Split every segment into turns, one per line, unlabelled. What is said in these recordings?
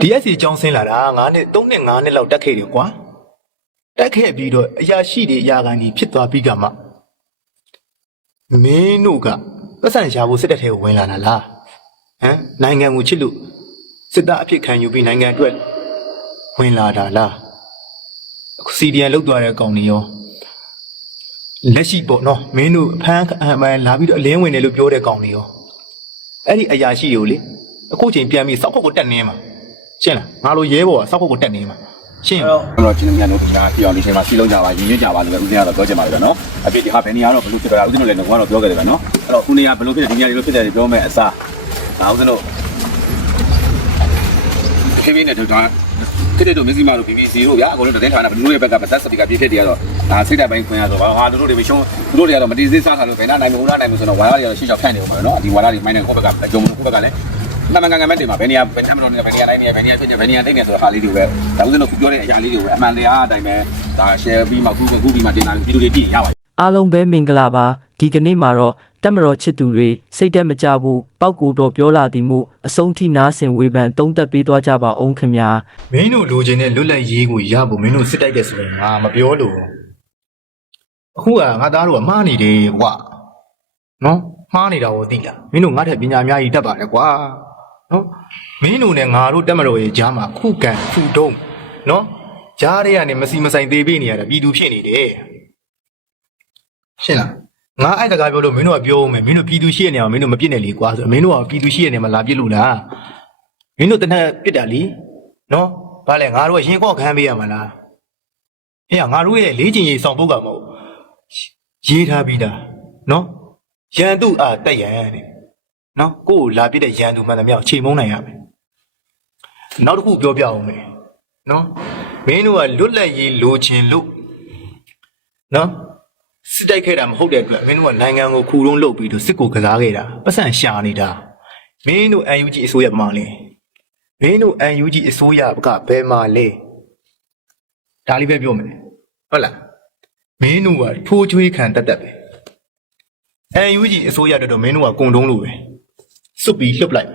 DSC ကျောင်းဆင်းလာတာ9နှစ်3နှစ်5နှစ်လောက်တက်ခဲ့တယ်ကွာတက်ခဲ့ပြီးတော့အရာရှိတွေအရာကန်ကြီးဖြစ်သွားပြီးကမှမင်းတို့ကပတ်စံရှာဖို့စစ်တပ်ထဲကိုဝင်လာတာလားဟမ်နိုင်ငံကိုချစ်လို့စစ်သားအဖြစ်ခံယူပြီးနိုင်ငံအတွက်ဝင်လာတာလားအခုစီဒီယန်လောက်သွားတဲ့ကောင်တွေရောလက်ရှိပေါ့နော်မင်းတို့အဖမ်းအမှန်လာပြီးတော့အလင်းဝင်တယ်လို့ပြောတဲ့ကောင်တွေရောအဲ့ဒီအရာရှိတွေကိုလေအခုချိန်ပြန်ပြီးစောက်ခုတ်ကိုတက်နေမှာ ရှင်းလားငါလိုရဲဘော်ကစောက်ခုတ်ကိုတက်နေမှာရှင်း
အဲ့တော့ကျွန်တော်ချင်းမြန်တို့ဒီကပြောင်းဒီချိန်မှာစီလုံးကြပါရင်းရင်းကြပါလို့ပဲဦးဇင်းကတော့ပြောချင်ပါတယ်ဗျာနော်အပြစ်ဒီဟာဘယ်နေရာတော့ဘလို့ဖြစ်ကြတာဦးဇင်းတို့လည်းငါကတော့ပြောခဲ့တယ်ဗျာနော်အဲ့တော့ခုနေရာဘလို့ဖြစ်တယ်ဒီနေရာတွေလို့ဖြစ်တယ်ပြောမယ်အစားဒါဦးဇင်းတို့ခေမင်းနဲ့တို့ကတဲ့တို့မစ္စည်းမတို့ BBC တို့ဗျာအကုန်လုံးတင်းဌာနဘလူးရဲ့ဘက်ကပတ်သက်စပီကာပြည့်ဖြစ်တယ်ကတော့ဒါစိတ်တက်ပိုင်းခွင်ရဆိုတော့ဟာတို့တို့တွေမရှုံးတို့တွေကတော့မတီးသေးစားတာလို့ဘယ်နာနိုင်မဟုတ်နိုင်ဘူးဆိုတော့ဝါရတွေကတော့ရှေ့ချောက်ဖြန့်နေဦးမှာနော်ဒီဝါရတွေမိုင်းနေကိုဘက်ကဂျုံကိုဘက်ကလည်း မှန်မှန်ကန်ကန်မဲ့တင်မှာဘယ်နေရာဘယ်နှမ်းမလို့နေဘယ်နေရာတိုင်းနေဘယ်နေရာဖြစ်နေဘယ်နေရာတိတ်နေဆိုတော့ဟာလေးတွေပဲဒါဦးဇင်းတို့ခုပြောတဲ့အရာလေးတွေပဲအမှန်တရားအတိုင်းပဲဒါ share ပြီးမှခုခုပြီးမှတင်တာဗီဒီယိုတွေကြည့်ရပါ
အားလုံးပဲမင်္ဂလာပါဒီကနေ့မှာတော့တက်မတော်ချစ်သူတွေစိတ်တက်မကြဘူးပောက်ကူတော့ပြောလာသည်မို့အဆုံးထိနားဆင်ဝေဖန်သုံးသက်ပေးသွားကြပါအောင်ခင်ဗျာ
မင်းတို့လိုချင်တဲ့လွတ်လပ်ရေးကိုရဖို့မင်းတို့စစ်တိုက်တဲ့ဆိုရင်ငါမပြောလို့အခုကငါသားတို့ကမှားနေတယ်ကွာနော်မှားနေတာကိုသိလားမင်းတို့ငါထက်ပညာအများကြီးတတ်ပါတယ်ကွာ နော်မင်းတို့နဲ့ငါတို့တက်မတော်ရဲ့ကြားမှာခုခံဖူတုံးနော်ကြားထဲကနေမစီမဆိုင်သေးပေးနေရတာပြည်သူဖြစ်နေတယ်ရှင်းလားငါအဲ့တကားပြောလို့မင်းတို့ကပြောဦးမယ်မင်းတို့ပြည်သူရှိရနေအောင်မင်းတို့မပြစ်နဲ့လေကွာဆိုမင်းတို့ကပြည်သူရှိရနေမှာလာပြစ်လို့လားမင်းတို့တနက်ပြစ်တာလीနော်ဘာလဲငါတို့ကရင်ကော့ခမ်းပေးရမှာလားဟဲ့ငါတို့ရဲ့လေးချင်ရေးဆောင်ပုတ်ကမဟုတ်ရေးထားပြီးသားနော်ရန်သူအာတက်ရန်တဲ့ နော်ကိုယ်ကိုလာပြစ်တဲ့ရန်သူမှန်သမျှကိုချိန်မုံနိုင်ရမယ်နောက်တစ်ခုပြောပြအောင်မယ်နော်မင်းတို့ကလွတ်လပ်ရေးလိုချင်လို့နော်စစ်တိုက်ခဲ့တာမဟုတ်တဲ့အတွက်မင်းတို့ကနိုင်ငံကိုခူလုံးလုပ်ပြီးတော့စစ်ကိုကစားခဲ့တာပတ်စံရှာနေတာမင်းတို့ UNG အစိုးရမှလဲမင်းတို့ UNG အစိုးရကဘယ်မှာလဲဒါလေးပဲပြောမယ်ဟုတ်လားမင်းတို့ကထိုးချွေးခံတက်တက်ပဲ UNG အစိုးရတော်တော်မင်းတို့ကကုံတုံးလို့ပဲ စွတ်ပြီးလှုပ်လိုက်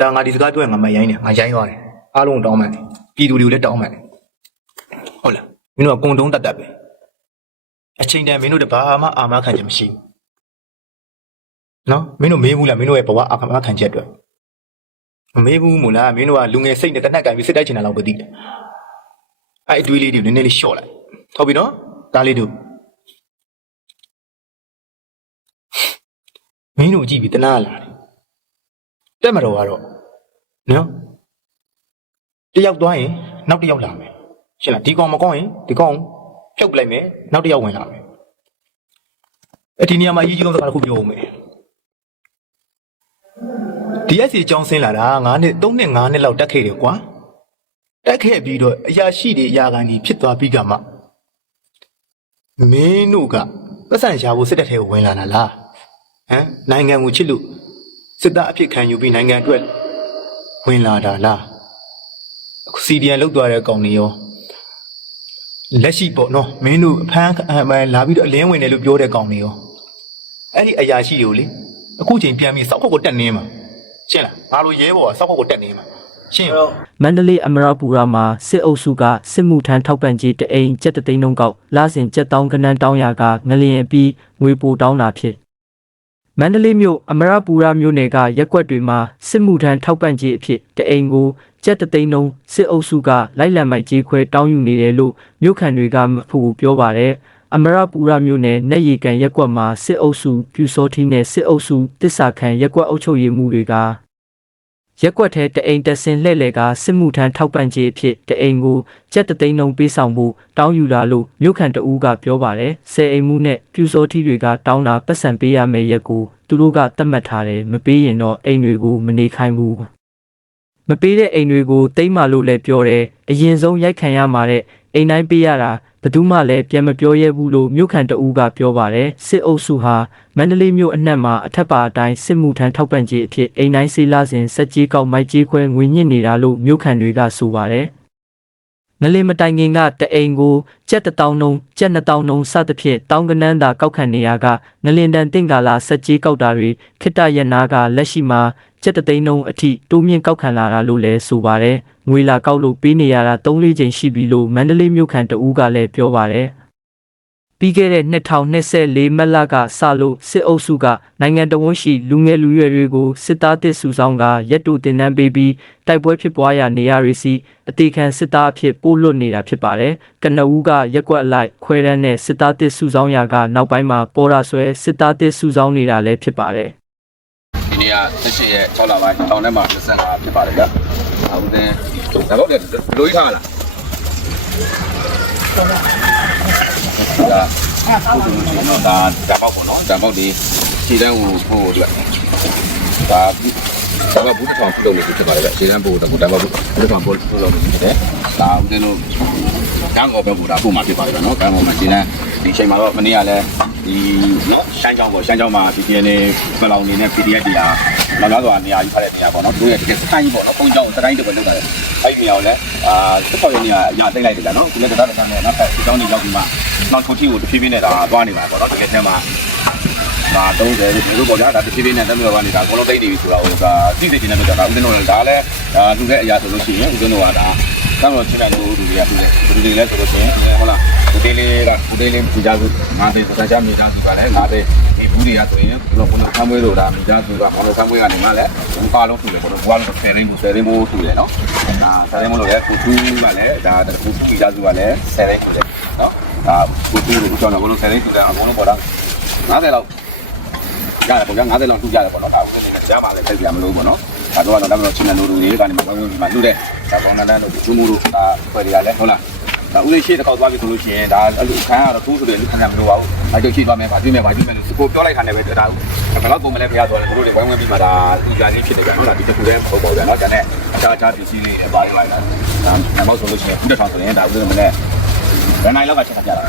ဒါငါဒီစကားပြောရင်ငါမရိုင်းနဲ့ငါရိုင်းသွားတယ်အားလုံးတောင်းမှန်တယ်ပြည်သူတွေကိုလည်းတောင်းမှန်တယ်ဟုတ်လားမင်းတို့ကကုံတုံးတက်တက်ပဲအချိန်တန်မင်းတို့တဘာမှအာမခံချက်မရှိဘူးနော်မင်းတို့မေးဘူးလားမင်းတို့ရဲ့ဘဝအာမခံချက်အတွက်မမေးဘူးမို့လားမင်းတို့ကလူငယ်စိတ်နဲ့တနက်ကင်ပြီးစစ်တိုက်ချင်တာလောက်ပဲသိတယ်အဲ့အတွေးလေးတွေနည်းနည်းလေးရှော့လိုက်ဟုတ်ပြီနော်ဒါလေးတို့မင်းတို့ကြည့်ပြီးတနာလာတယ် တက်မတော်ကတော့နော်တယောက်သွားရင်နောက်တစ်ယောက်လာမယ်ရှင်းလားဒီကောင်မကောင်းရင်ဒီကောင်ဖြုတ်ပလိုက်မယ်နောက်တစ်ယောက်ဝင်လာမယ်အဲ့ဒီနေရာမှာအရေးကြီးဆုံးစကားတစ်ခုပြောဦးမယ် DSC ကျောင်းဆင်းလာတာ9နှစ်3နှစ်5နှစ်လောက်တက်ခဲ့တယ်ကွာတက်ခဲ့ပြီးတော့အရာရှိတွေအရာကန်ကြီးဖြစ်သွားပြီးကမှမင်းတို့ကပတ်စံရှာဖို့စစ်တပ်ထဲကိုဝင်လာတာလားဟမ်နိုင်ငံကိုချစ်လို့ စစ်သားအဖြစ်ခံယူပြီးနိုင်ငံအတွက်ဝင်လာတာလားအခုစီဒီယန်လောက်သွားတဲ့ကောင်တွေရောလက်ရှိပေါ့နော်မင်းတို့အဖမ်းအမှန်လာပြီးတော့အလင်းဝင်တယ်လို့ပြောတဲ့ကောင်တွေရောအဲ့ဒီအရာရှိတွေကိုလေအခုချိန်ပြန်ပြီးစောက်ခုတ်ကိုတက်နေမှာရှင်းလားငါလိုရဲဘော်ကစောက်ခုတ်ကိုတက်နေမှာရှင်းရော
မန္တလေးအမရပူရမှာစစ်အုပ်စုကစစ်မှုထမ်းထောက်ပံ့ကြေးတအိမ်ကျပ်တသိန်းလုံးကောက်လာစဉ်ကျပ်တောင်းကနန်းတောင်းရကငလျင်အပြီးငွေပိုတောင်းတာဖြစ် မန္တလေးမြို့အမရပူရမြို့နယ်ကရက်ကွက်တွေမှာစစ်မှုထမ်းထောက်ပံ့ကြေးအဖြစ်တအိမ်ကိုကျပ်တသိန်းလုံးစစ်အုပ်စုကလိုက်လံမိုက်ကြေးခွဲတောင်းယူနေတယ်လို့မြို့ခံတွေကမဖို့ပြောပါတယ်အမရပူရမြို့နယ်နဲ့ရီကန်ရက်ကွက်မှာစစ်အုပ်စုပြူစောထီးနဲ့စစ်အုပ်စုတစ္ဆာခံရက်ကွက်အုပ်ချုပ်ရေးမှုတွေက ရက်ကွက်ထဲတအိမ်တက်ဆင်းလှည့်လည်ကစစ်မှုထမ်းထောက်ပံ့ခြင်းအဖြစ်တအိမ်ကိုကျပ်တသိန်းလုံးပေးဆောင်မှုတောင်းယူလာလို့မြို့ခံတအူးကပြောပါတယ်။ဆယ်အိမ်မှုနဲ့ပြူစောထီတွေကတောင်းတာပတ်စံပေးရမယ့်ရက်ကိုသူတို့ကသတ်မှတ်ထားတယ်မပေးရင်တော့အိမ်တွေကိုမနေခိုင်းဘူး။မပေးတဲ့အိမ်တွေကိုတိမ့်မာလို့လည်းပြောတယ်။အရင်ဆုံးရိုက်ခံရမှာတဲ့ အိမ်တိုင်းပေးရတာဘယ်သူမှလည်းပြန်မပြောရဲဘူးလို့မြို့ခံတအူးကပြောပါတယ်။စစ်အုပ်စုဟာမန္တလေးမြို့အနှံ့မှာအထက်ပါအတိုင်းစစ်မှုထမ်းထောက်ပံ့ခြင်းအဖြစ်အိမ်တိုင်းစေးလာစဉ်စက်ကြီးကောက်မိုက်ကြီးခွဲငွေညစ်နေတာလို့မြို့ခံတွေကဆိုပါတယ်။ငလင်မတိုင်ခင်ကတအိမ်ကိုကျက်တစ်တောင်းနှုံးကျက်နှစ်တောင်းနှုံးစသဖြင့်တောင်းကနန်းသာကောက်ခံနေရကငလင်တန်တင့်ကာလာစက်ကြီးကောက်တာတွေခိတ္တရနာကလက်ရှိမှာကျပ်တသိန်းနှုန်းအထိတိုးမြင့်ကောက်ခံလာတာလို့လည်းဆိုပါတယ် ငွေလာကောက်လို့ပေးနေရတာ3-4ချိန်ရှိပြီလို့မန္တလေးမြို့ခံတဦးကလည်းပြောပါတယ်ပြီးခဲ့တဲ့2024မတ်လကစလို့စစ်အုပ်စုကနိုင်ငံတော်ဝန်ရှိလူငယ်လူရွယ်တွေကိုစစ်သားတစ်စုဆောင်ကရက်တူတင်နန်းပေးပြီးတိုက်ပွဲဖြစ်ပွားရာနေရာတွေစီအသေးခံစစ်သားအဖြစ်ပို့လွတ်နေတာဖြစ်ပါတယ်။ကနဦးကရက်ကွက်အလိုက်ခွဲရမ်းတဲ့စစ်သားတစ်စုဆောင်ရာကနောက်ပိုင်းမှာပေါ်ရာဆွဲစစ်သားတစ်စုဆောင်နေတာလည်းဖြစ်ပါတယ်။
ဒီနေ့က18ရက်6လပိုင်းတောင်ထဲမှာ25ဖြစ်ပါတယ်ဗျာ အခုသင်းဒါတော့လေဘယ်လိုကြီးထားလားဒါအခုဆိုလို့ရှိရင်တော့ဒါဓာတ်ပေါက်ပေါ့နော်ဓာတ်ပေါက်ဒီခြေတန်းကိုပို့အတွက်ဒါဒါကဘူးတစ်ထောင်ပြုလုပ်နေဖြစ်ပါတယ်ဗျခြေတန်းပို့တော့ဓာတ်ပေါက်ဘူးတစ်ထောင်ပို့လုပ်နေဖြစ်တယ်ဒါဦးတင်တို့ကန်းကောပဲပို့တာပို့မှာဖြစ်ပါတယ်ဗျနော်ကန်းကောမှာခြေတန်းဒီချိန်မှာတော့မနေ့ကလည်းဒီနော်ရှမ်းကြောင်းပေါ့ရှမ်းကြောင်းမှာ PPN နဲ့ပလောင်နေနဲ့ PDF တွေ ဟာနောက်နောက်တော့နေရာယူထားတဲ့နေရာပေါ့နော်သူတို့ရဲ့တကယ်စတိုင်းပေါ့နော်ပုံကြောင်းစတိုင်းတွေပဲလုပ်တာလေအဲ့ဒီနေရာကိုလည်းအာစစ်ဖော်ရနေရာအရာသိမ့်လိုက်တယ်ကြာနော်ဒီနေ့တရားတော်နဲ့နောက်ထပ်ဒီကြောင်းတွေရောက်ပြီးမှနောက်ချုံချီကိုတဖြည်းဖြည်းနဲ့ဒါသွားနေပါပေါ့နော်တကယ်တမ်းမှာဒါ30ဒီလိုပေါ့ဗျာဒါတဖြည်းဖြည်းနဲ့တက်ပြီးတော့နေတာအကုန်လုံးတိတ်နေပြီဆိုတာဟိုကသိသိချင်းနဲ့ပြောတာဦးဇင်းတို့လည်းဒါလည်းဒါလူတဲ့အရာဆိုလို့ရှိရင်ဦးဇင်းတို့ကဒါ တောင်းတော့ချင်းတဲ့လူတွေတွေကသူတွေလူတွေလည်းဆိုလို့ရှိရင်ဟုတ်လားဒီတေးလေးကဒီတေးလေးမိသားစုငါးသိစကြမိသားစုကလည်းငါးသိဒီဘူးတွေကဆိုရင်ဘလို့ဘလို့ဆမ်းမွေးလို့ဒါမိသားစုကဘလို့ဆမ်းမွေးကနေမှလည်းဘူးပါလုံးထူတယ်ဘလို့ဘွားလုံးဆယ်ရင်းဘူးဆယ်ရင်းဘူးထူတယ်နော်ဒါဆယ်ရင်းဘူးလို့လည်းကိုထူးကလည်းဒါကိုထူးမိသားစုကလည်းဆယ်ရင်းထူတယ်နော်ဒါကိုထူးလို့ကျွန်တော်ဘလို့ဆယ်ရင်းထူတယ်အကုန်လုံးပေါ်တော့90လောက်ရတယ်ပေါ့ဗျာ90လောက်ထူကြတယ်ပေါ့နော်ဒါဦးစင်းနေကြားပါလေသိကြမလို့ပေါ့နော် ဒါတော့တော့တော့ချင်းနလူတွေကနေမှဝိုင်းဝန်းပြီးမှလှူတယ်ဒါပေါင်းနန်းတို့ကျူးမှုတို့ဒါဖွဲ့တွေကလည်းဟုတ်လားဒါဦးလေးရှေ့တစ်ခေါက်သွားပြီဆိုလို့ရှိရင်ဒါအဲ့လိုခံရတော့သူ့ဆိုတဲ့လူခံရမလို့ပါဘူး။အဲကြောင့်ရှိသွားမယ်ဗာပြည့်မယ်ဗာပြည့်မယ်လို့ကိုပြောလိုက်တာလည်းပဲဒါဘယ်တော့ပုံမလဲဖျားသွားတယ်တို့တွေဝိုင်းဝန်းပြီးမှဒါသူကြာချင်းဖြစ်တယ်ဗျာဟုတ်လားဒီတစ်ခုတည်းပုံပေါ်ဗျာနော်ဒါနဲ့အခြားအခြားပစ္စည်းလေးတွေပါရလိုက်တာဒါမှမဟုတ်ဆိုလို့ရှိရင်ခုတစ်ထောင်ဆိုရင်ဒါဦးလေးမနဲ့ဘယ်နိုင်လောက်ကချက်ကြတာ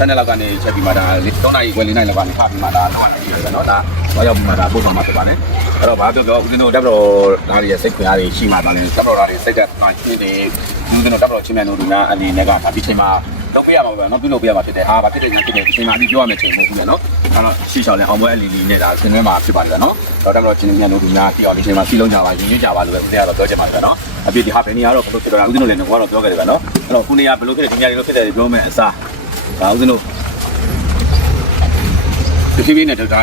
တနေ့လောက်ကနေချက်ပြီးမှဒါ3နာရီခွဲ4နာရီလောက်ကနေဖပြီးမှဒါတော့နေရတယ်နော်ဒါတော့ရောက်ပြီးမှဒါပို့ဆောင်မှာဖြစ်ပါတယ်အဲ့တော့ဘာပြောပြောဦးဇင်းတို့တက်တော့ဒါတွေစိတ်ခွင့်အားတွေရှိမှဒါလည်းတက်တော့ဒါတွေစိတ်ကမှရှင်းနေဦးဇင်းတို့တက်တော့ချင်းမြန်တို့ကအနေနဲ့ကဒါဒီချိန်မှာလုပ်ပြရမှာပဲเนาะပြုလုပ်ပြရမှာဖြစ်တယ်ဟာဘာဖြစ်တယ်ဖြစ်တယ်ဒီချိန်မှာအပြီးပြောရမယ်ချိန်မဟုတ်ဘူးလေเนาะအဲ့တော့ရှီရှောင်းလဲအောင်ပွဲအလီလီနဲ့ဒါဆင်းရဲမှာဖြစ်ပါတယ်เนาะတော့တက်တော့ချင်းမြန်တို့ကဒီအောင်ဒီချိန်မှာစီလုံးကြပါရင်ညွှန်ကြပါလို့ပဲဦးဇင်းကတော့ပြောချင်ပါတယ်เนาะအပြည့်ဒီဟာဘယ်နေရာတော့ဘယ်လိုဖြစ်တော့ဦးဇင်းတို့လည်းငါကတော့ပြောခဲ့တယ်ဗျာเนาะအဲ့တော့ခုနေရာဘယ်လိုဖြစ်တယ်ဒီနေရာတွေလိုဖြစ်တယ်ပြောမယ်အစား ဒါဦးဇင်းတို့ဒီကိနေတော့ဒါ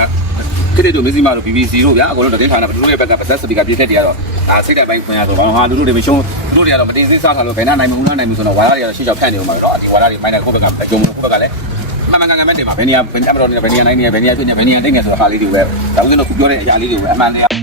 တိတိတို့မစ္စည်းမတို့ BBC တို့ဗျာအကုန်လုံးတကင်းဌာနဘလူးရဲ့ဘက်ကပတ်သက်စပီကာပြည့်ထက်တွေကတော့ဒါစိတ်တိုင်ပိုင်းခွင့်ရဆိုတော့ဟာလူတို့တွေမရှုံးလူတို့တွေကတော့မတင်သေးစားထားလို့ဘယ်နှနိုင်မဘူးနိုင်မှုဆိုတော့ဝါရတွေကတော့ရှေ့ချောက်ဖက်နေဦးမှာတော့ဒီဝါရတွေမိုင်းတဲ့ကိုယ့်ဘက်ကကြုံလို့ကိုယ့်ဘက်ကလည်းမမငငမဲနေမှာဘယ်နေရာဘယ်အမတော်နေဘယ်နေရာနိုင်နေဘယ်နေရာဖြစ်နေဘယ်နေရာတိတ်နေဆိုတော့ဟာလေးတွေပဲဒါဥစဉ်တို့ပြောတဲ့အရာလေးတွေပဲအမှန်တရား